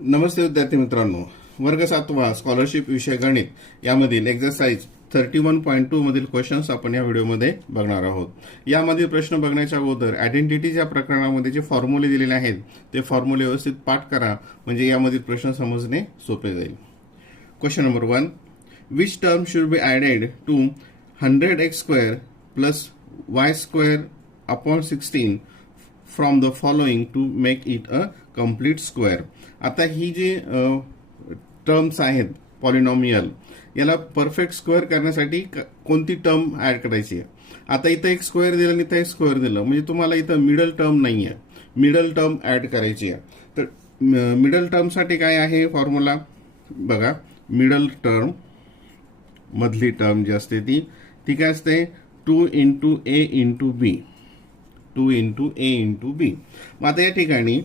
नमस्ते विद्यार्थी मित्रांनो, वर्ग 7वा स्कॉलरशिप विषय गणित यामधील एक्सरसाइज 31.2 मधील क्वेश्चन्स आपण या व्हिडिओमध्ये बघणार आहोत. यामधील प्रश्न बघण्याच्या अगोदर आयडेंटिटीच्या प्रकरणामध्ये जे फॉर्म्युले दिलेले आहेत ते फॉर्म्युले व्यवस्थित पाठ करा, म्हणजे यामधील प्रश्न समजणे सोपे जाईल. Question number 1, which term should be added to 100x² plus y² upon 16 from the following to make it a complete square. आता ही जी टर्म्स आहेत पॉलिनॉमियल, याला परफेक्ट स्क्वेअर करण्यासाठी कोणती टर्म ऍड करायची आहे. आता इथं एक स्क्वेअर दिलं आणि इथं एक स्क्वेअर दिलं, म्हणजे तुम्हाला इथं मिडल टर्म नाही आहे, मिडल टर्म ऍड करायची आहे. तर मिडल टर्मसाठी काय आहे फॉर्म्युला बघा. मिडल टर्म मधली टर्म जी असते ती काय असते, 2 इंटू ए इंटू बी, 2 इंटू ए इंटू बी. मग आता या ठिकाणी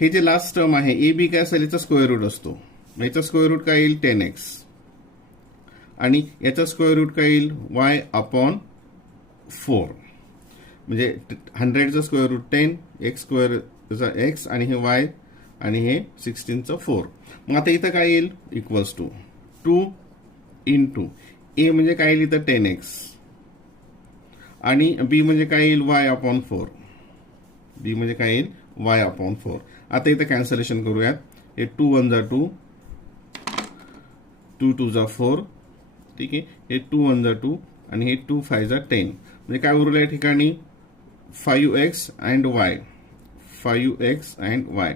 हे जे लास्ट टर्म आहे ए बी काय असेल, याचा स्क्वेअर रूट असतो. याचा स्क्वेअर रूट काय येईल 10x, आणि याचा स्क्वेअर रूट काय येईल y अपॉन 4. म्हणजे 100चा स्क्वेअर रूट 10, x स्क्वेअरचा x, आणि हे y, आणि हे 16चा 4. मग आता इथं काय येईल इक्वल्स टू 2 इंटू ए म्हणजे काय येईल इथं 10x, आणि बी म्हणजे काय येईल y अपॉन 4. बी म्हणजे काय येईल y अपॉन 4. आता इथं कॅन्सलेशन करूयात. हे 2 1 जा 2, 2 2 जा 4, ठीक आहे. हे 2 1 जा 2, आणि हे 2 5 जा 10. म्हणजे काय उरलं या ठिकाणी 5x and y, 5x and y.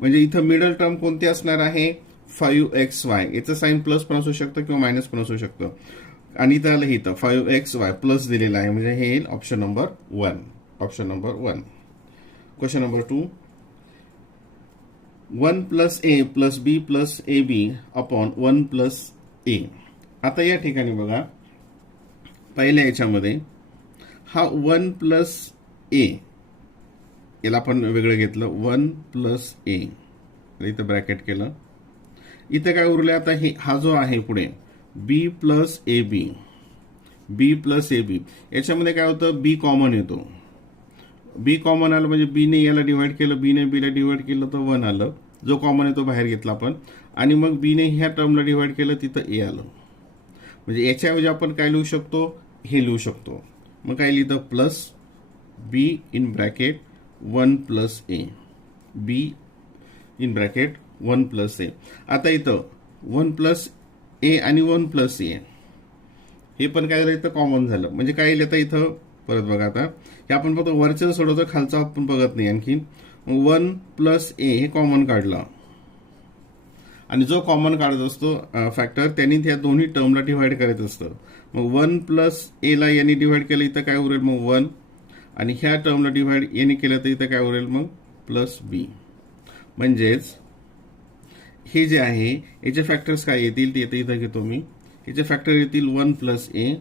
म्हणजे इथं मिडल टर्म कोणती असणार आहे 5xy. याचं साइन प्लस पण असू शकतं किंवा मायनस पण असू शकतं, आणि इथं आलं इथं 5xy प्लस दिलेलं आहे, म्हणजे हे येईल option number 1. Option number 1. Question number 2, 1 plus A plus B plus A B upon 1 plus A. आता या ठिकाणी बघा, पहिल्या याच्यामध्ये हा 1 प्लस ए, याला आपण वेगळं घेतलं 1 प्लस ए, इथं ब्रॅकेट केलं. इथं काय उरलं आता, हे हा जो आहे पुढे बी plus A B, B plus A बी, याच्यामध्ये काय होतं बी कॉमन येतो. बी कॉमन आलं म्हणजे बी ने याला डिवाइड केलं, बी ने बीला डिवाइड केलं तर 1 आलं, जो कॉमन आहे तो बाहेर घेतला आपण, आणि मग बी ने ह्या टर्मला डिवाइड केलं तिथं ए आलं. म्हणजे याच्याऐवजी आपण काय लिहू शकतो, हे लिहू शकतो. मग काय लिहितं plus B in bracket 1 plus A, B in bracket 1 plus A. आता इथं 1 प्लस ए आणि 1 प्लस ए हे पण काय झालं इथं कॉमन झालं. म्हणजे काय येईल आता इथं परत बघा, आता हे आपण फक्त वरचं सोडवतो, खालचा आपण बघत नाही आणखी. 1 प्लस ए हे कॉमन काढला, आणि जो कॉमन काढत असतो फॅक्टर त्यांनी त्या दोन्ही टर्मला डिव्हाइड करायचं असतं. मग 1 प्लस ए ला यांनी डिव्हाइड केलं, इथं काय उरेल मग 1, आणि ह्या टर्मला डिव्हाइड यांनी केलं तर इथं काय उरेल मग प्लस बी. म्हणजेच हे जे आहे याचे फॅक्टर्स काय येतील ते इथं घेतो मी. याचे फॅक्टर येतील 1 प्लस ए,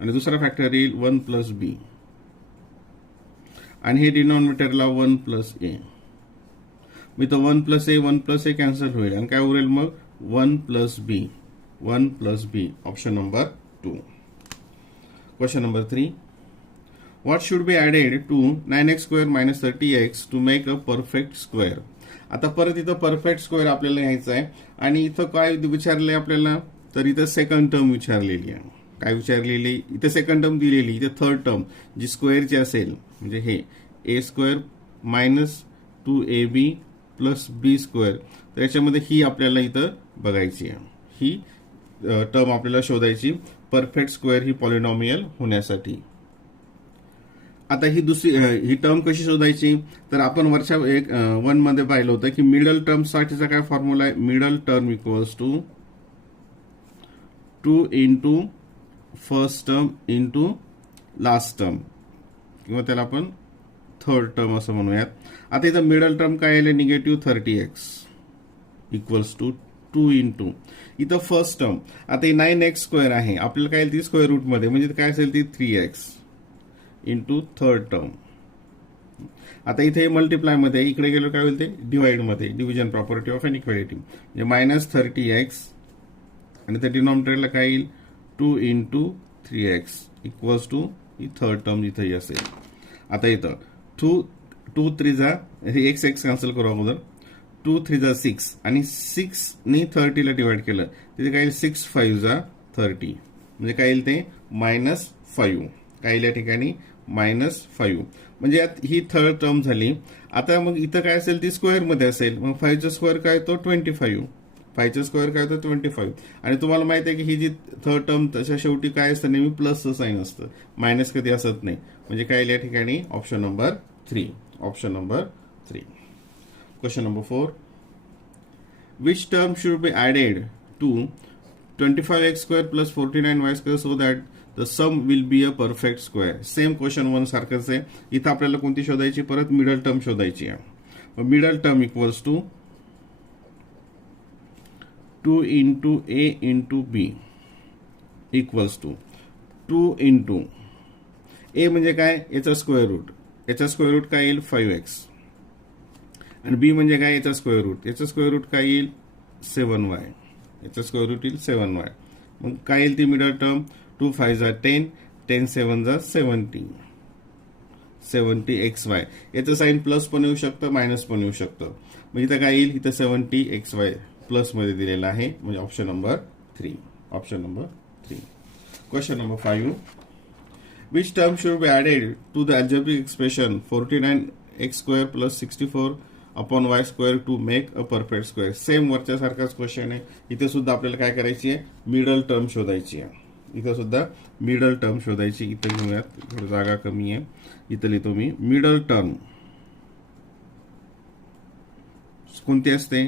आणि दुसरा फॅक्टर येईल 1 प्लस बी, आणि हे डिनॉमिनेटरला 1 प्लस ए. मी तर 1 plus a 1 plus a cancel होईल, आणि काय उरेल मग 1 plus b, 1 plus b. Option number 2. Question number 3, what should be added to 9x² minus 30x to make a perfect square. आता परत इथं परफेक्ट स्क्वेअर आपल्याला घ्यायचं आहे, आणि इथं काय विचारलंय आपल्याला, तर इथं सेकंड टर्म विचारलेली आहे. काय विचारलेली, इथं सेकंड टर्म दिलेली, इथे थर्ड टर्म जी स्क्वेअरची असेल, म्हणजे हे a² minus 2ab plus b². तर याच्यामध्ये ही आपल्याला इथं बघायची आहे, ही टर्म आपल्याला शोधायची परफेक्ट स्क्वेअर ही पॉलिनॉमियल होण्यासाठी. आता ही दुसरी ही टर्म कशी शोधायची, तर आपण वरच्या 1 मध्ये पाहिलं होतं की मिडल टर्म साठीचा काय फॉर्म्युला आहे, middle term equals to 2 into first term into last term, किंवा त्याला आपण थर्ड टर्म असं म्हणूयात. आता इथं मिडल टर्म काय आले negative 30x equals to 2 into इथं फर्स्ट टर्म. आता ही 9x² आहे, आपल्याला काय ती स्क्वेअर रूट मध्ये, म्हणजे काय असेल ती 3x इंटू थर्ड टर्म. आता इथे मल्टिप्लाय मध्ये, इकडे गेलो काय होईल ते डिवाइड मध्ये, डिव्हिजन प्रॉपर्टी ऑफ इनइक्वालिटी, म्हणजे मायनस 30x, आणि त्या डिनॉमिनेटरला काय येईल 2 इंटू 3x इक्वल्स टू ही थर्ड टर्म इथे असेल. आता इथं 2 3 जा हे एक्स एक्स कॅन्सल करू अगोदर. 2 3 जा 6 आणि 6 ने 30 ला डिवाइड केलं तिथे काय येईल 6 5 जा 30 म्हणजे काय येईल ते -5 काय येईल या ठिकाणी -5 म्हणजे यात ही थर्ड टर्म झाली. आता मग इथं काय असेल ती स्क्वेअर मध्ये असेल मग 5 चा स्क्वेअर काय तो 25 5 चा स्क्वेअर काय तो 25 आणि तुम्हाला माहिती आहे की ही जी थर्ड टर्म त्याच्या शेवटी काय असतं नेहमी प्लसचं साइन असतं मायनस कधी असत नाही म्हणजे काय येईल या ठिकाणी option number 3 option number 3. Question number 4 which term should be added to 25x square plus 49y square so that the sum will be a perfect square. Same question 1 सारखंच आहे. इथं आपल्याला कोणती शोधायची परत मिडल टर्म शोधायची आहे. Middle term equals to 2 into a into b equals to 2 into a म्हणजे काय याचा स्क्वेअर रूट याचा स्क्वेअर रूट काय येईल 5x आणि b म्हणजे काय याचा स्क्वेअर रूट काय येईल 7y याचा स्क्वेअर रूट येईल 7y मग काय येईल ती मिडल टर्म 2 5 जा 10 10 7 जा 70xy याचं साइन प्लस पण येऊ शकतं मायनस पण येऊ शकतं मग इथं काय येईल इथं 70xy प्लस मध्ये दिलेला आहे म्हणजे option number 3 option number 3. Question number 5 which term should be added to the algebraic expression 49x square plus 64 upon y square to make a perfect square. Same वरच्या सारखाच क्वेश्चन आहे. इथे सुद्धा आपल्याला काय करायची आहे मिडल टर्म शोधायची आहे. इथं सुद्धा मिडल टर्म शोधायची. इथं घेऊयात थोडी जागा कमी आहे इथं लिहितो मी मिडल टर्म कोणती असते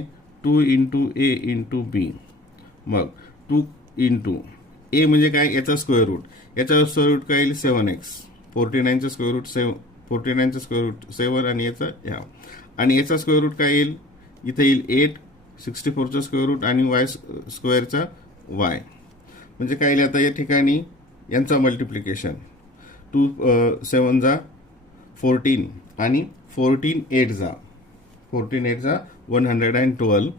2 into a into b मग 2 into a म्हणजे काय याचा स्क्वेअर रूट काय येईल 7x 49 चा स्क्वेअर रूट 49 चा स्क्वेअर रूट 7 आणि याचा आणि याचा स्क्वेअर रूट काय येईल इथे येईल 8 64 चा स्क्वेअर रूट आणि y स्क्वेअरचा y म्हणजे काय येईल आता या ठिकाणी यांचा मल्टिप्लिकेशन 2 7 जा 14 आणि 14 8 जा 112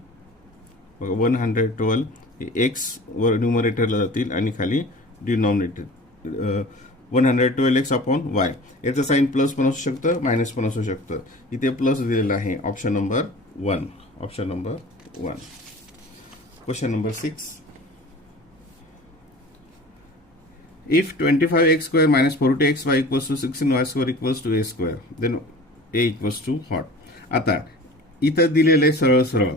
हे एक्स वर न्यूमरेटरला जातील आणि खाली डिनॉमिनेटर 112x अपॉन y याचं साइन प्लस पण असू शकतं मायनस पण असू शकतं. इथे प्लस दिलेला आहे option number 1 option number 1. Question number 6 if 25x square minus 40xy equals to 16y square equals to a square then a equals to what. आता इथं दिलेलं आहे सरळ सरळ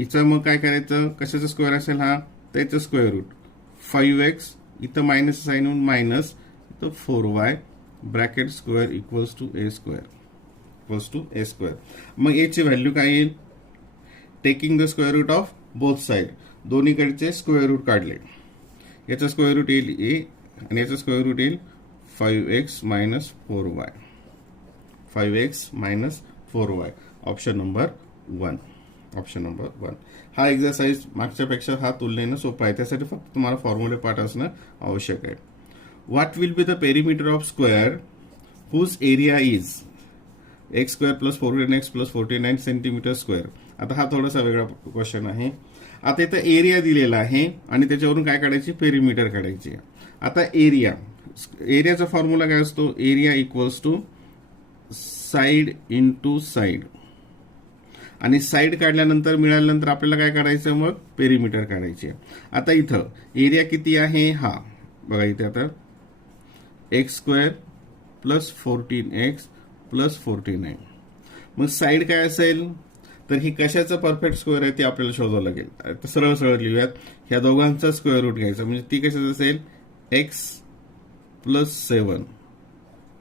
इथं मग काय करायचं कशाचा स्क्वेअर असेल हा त्याचा स्क्वेअर रूट 5x इथं मायनस साइन होऊन मायनस इथं 4y bracket square equals to A square मग a ची व्हॅल्यू काय येईल taking the square root of both side दोन्हीकडचे स्क्वेअर रूट काढले याचा स्क्वेअर रूट येईल a आणि याचा स्क्वेअर रूट येईल 5x minus 4y option number 1 option number 1. हा एक्सरसाइज मागच्यापेक्षा हा तुलनेनं सोपा आहे त्यासाठी फक्त तुम्हाला फॉर्म्युले पाठ असणं आवश्यक आहे. What will be the perimeter of square whose area is x square plus 14x plus 49 centimetre square. आता हा थोडासा वेगळा क्वेश्चन आहे. आता इथं एरिया दिलेला आहे आणि त्याच्यावरून काय काढायची पेरिमीटर काढायची. आता एरियाचा फॉर्म्युला काय असतो area equals to side into side आणि साइड काढल्यानंतर मिळाल्यानंतर आपल्याला काय काढायचं मग पेरिमीटर काढायचे. आता इथं एरिया किती आहे हा बघा इथे आता x square plus 14x plus 49 मग साइड काय असेल तर ही कशाचं परफेक्ट स्क्वेअर आहे ते आपल्याला शोधावं लागेल. आता सरळ सरळ लिहूयात ह्या दोघांचा स्क्वेअर रूट घ्यायचा म्हणजे ती कशाचं असेल x प्लस 7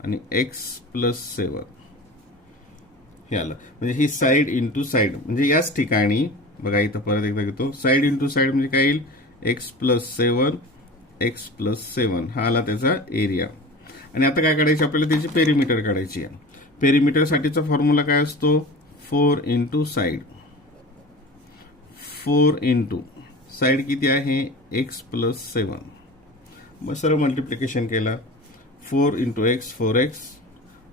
आणि x प्लस 7 हे आलं म्हणजे ही साइड इंटू साइड म्हणजे याच ठिकाणी बघा इथं परत एकदा घेतो साइड इंटू साइड म्हणजे काय येईल x प्लस 7 हा आला त्याचा एरिया. आणि आता काय काढायची आपल्याला त्याची पेरिमीटर काढायची आहे. पेरिमीटर साठीचा फॉर्म्युला काय असतो 4 इंटू साइड किती आहे x प्लस 7 मग सर्व मल्टिप्लिकेशन केला 4 into x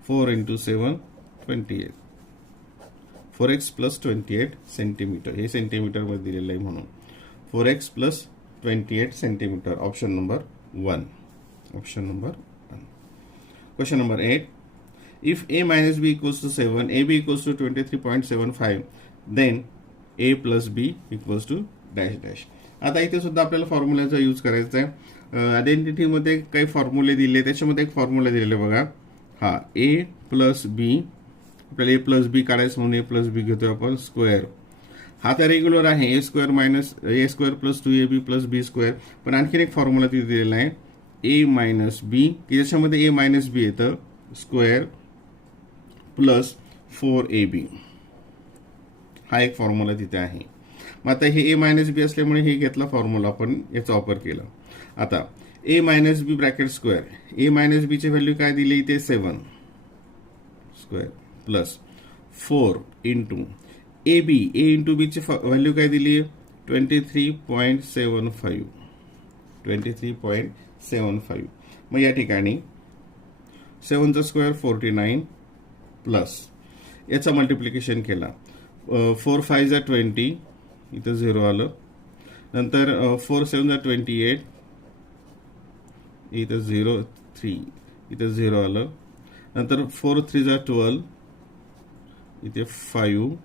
4 into 7 28 4x plus 28 centimetre हे सेंटीमीटर मध्ये दिलेलं आहे म्हणून 4x plus 28 centimetre option number 1 option number 1. Question number 8 if a minus b equals to 7, ab equals to 23.75, then a plus b equals to dash dash. आता इथे सुद्धा आपल्याला फॉर्म्युलाचा use करायचा आहे. आयडेंटिटीमध्ये काही फॉर्म्युले दिले, त्याच्यामध्ये एक फॉर्म्युला दिलेला बघा, हा a प्लस बी. आपल्याला a प्लस बी काढायचं म्हणून a प्लस बी घेतोय आपण स्क्वेअर. हा तर रेग्युलर आहे, ए स्क्वेअर मायनस ए स्क्वेअर प्लस 2ab प्लस बी स्क्वेअर. पण आणखीन एक फॉर्म्युला तिथे दिलेला आहे ए मायनस बी, की ज्याच्यामध्ये ए मायनस बी येतं स्क्वेअर प्लस 4ab. हा एक फॉर्म्युला तिथे आहे. मग आता हे ए मायनस बी असल्यामुळे हे घेतला फॉर्म्युला आपण, याचा वापर केला. आता a minus B bracket square, a minus बीची व्हॅल्यू काय दिली ते 7 square plus 4 into a b, a into बीची व्हॅल्यू काय दिली 23.75. 23.75. मग या ठिकाणी 7चा स्क्वेअर 49 प्लस याचा मल्टिप्लिकेशन केला. 4 5 जा 20, इथं 0 आलं. नंतर 4 7 जा 28, इथं 0 3, इथं 0 आलं. नंतर 4 3 जा 12, इथे 5,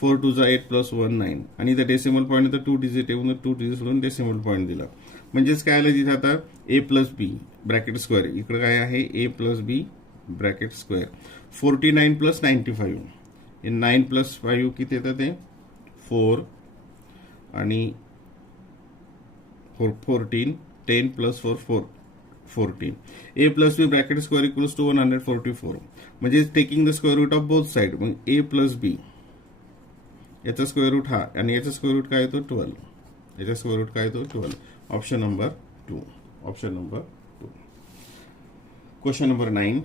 4 2 जा 8 प्लस 1 9, आणि इथं डेसिमल पॉईंट तर 2 डिजिट आहे म्हणून 2 डिजिट सोडून डेसिमल पॉईंट दिला. म्हणजेच काय आलं तिथे आता ए प्लस बी ब्रॅकेट स्क्वेअर, इकडे काय आहे ए plus b bracket square. 49 plus 95, हे 9 प्लस 5 किती येतं ते 4, आणि 14 10 plus 4 14. A plus b bracket square equals to 144. म्हणजे taking the square root of both side. मग ए प्लस बी याचा स्क्वेअर रूट हा, आणि याचा स्क्वेअर रूट काय येतो 12. याचा स्क्वेअर रूट काय येतो 12. Option number 2. Option number 2. Question number 9.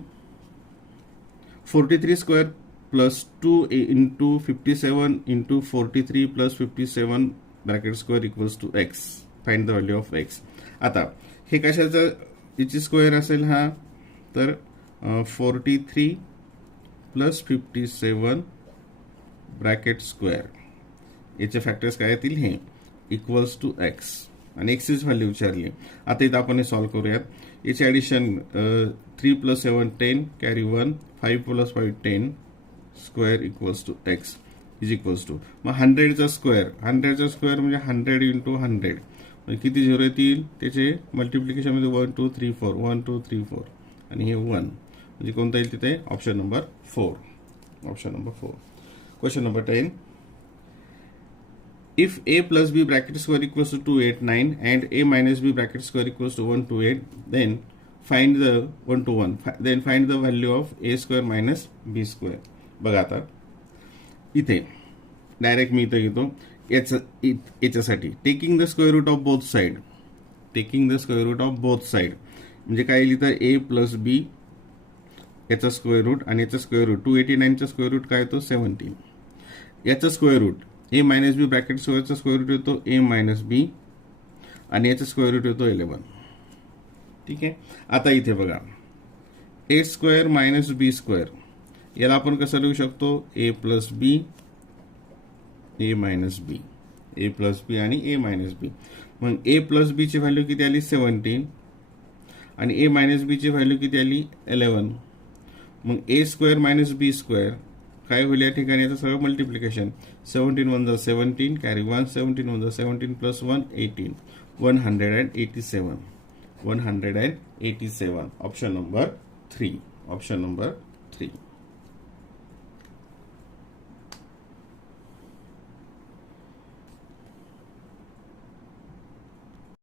43 square plus 2 into 57 into 43 plus 57 bracket square equals to x. Find the value of x. आता हे कशाचं याची स्क्वेअर असेल हा, तर 43 प्लस 57 ब्रॅकेट स्क्वेअर, याचे फॅक्टर्स काय येतील हे इक्वल्स टू एक्स, आणि एक्सचीच व्हॅल्यू विचारली. आता इथं आपण हे सॉल्व्ह करूयात. याचे addition 3 plus 7 10 carry 1, 5 plus 5 10 square equals to x is equals to. मग 100चा स्क्वेअर, 100चा स्क्वेअर म्हणजे 100 इंटू 100, म्हणजे किती झिरो येतील त्याचे मल्टिप्लिकेशनमध्ये 1 2 3 4, 1 2 3 4, आणि हे 1, म्हणजे कोणता येईल तिथे option number 4. Option number 4. Question number 10. If a plus b bracket square equals to 289 and a minus b bracket square equals to 128, then find the 1 to 1. Then find the value of a square minus b square. बघा आता इथे direct मी इथं घेतो याच्यासाठी taking the square root of both side. Taking the square root of both side म्हणजे काय लिहितं a plus b याचा स्क्वेअर रूट आणि याचा स्क्वेअर रूट. 289चा स्क्वेअर रूट काय येतो 17. याचा square root A minus B bracket स्क्वेअरचा स्क्वेअर रूट येतो ए मायनस बी, आणि याचा स्क्वेअर रूट येतो 11. ठीक आहे. आता इथे बघा ए स्क्वेअर मायनस बी स्क्वेअर, याला आपण कसं लिहू शकतो ए प्लस बी ए मायनस बी, ए प्लस बी आणि ए मायनस बी. मग ए प्लस बीची व्हॅल्यू किती आली 17, आणि ए मायनस बीची व्हॅल्यू किती आली 11. मग ए स्क्वेअर मायनस बी स्क्वेअर काय होईल या ठिकाणी, याचं सगळं मल्टिप्लिकेशन. 17 1 जा 17 कॅरी 1, 17 1 जा 17 plus 1 18, 187. 187. Option number 3. Option number 3.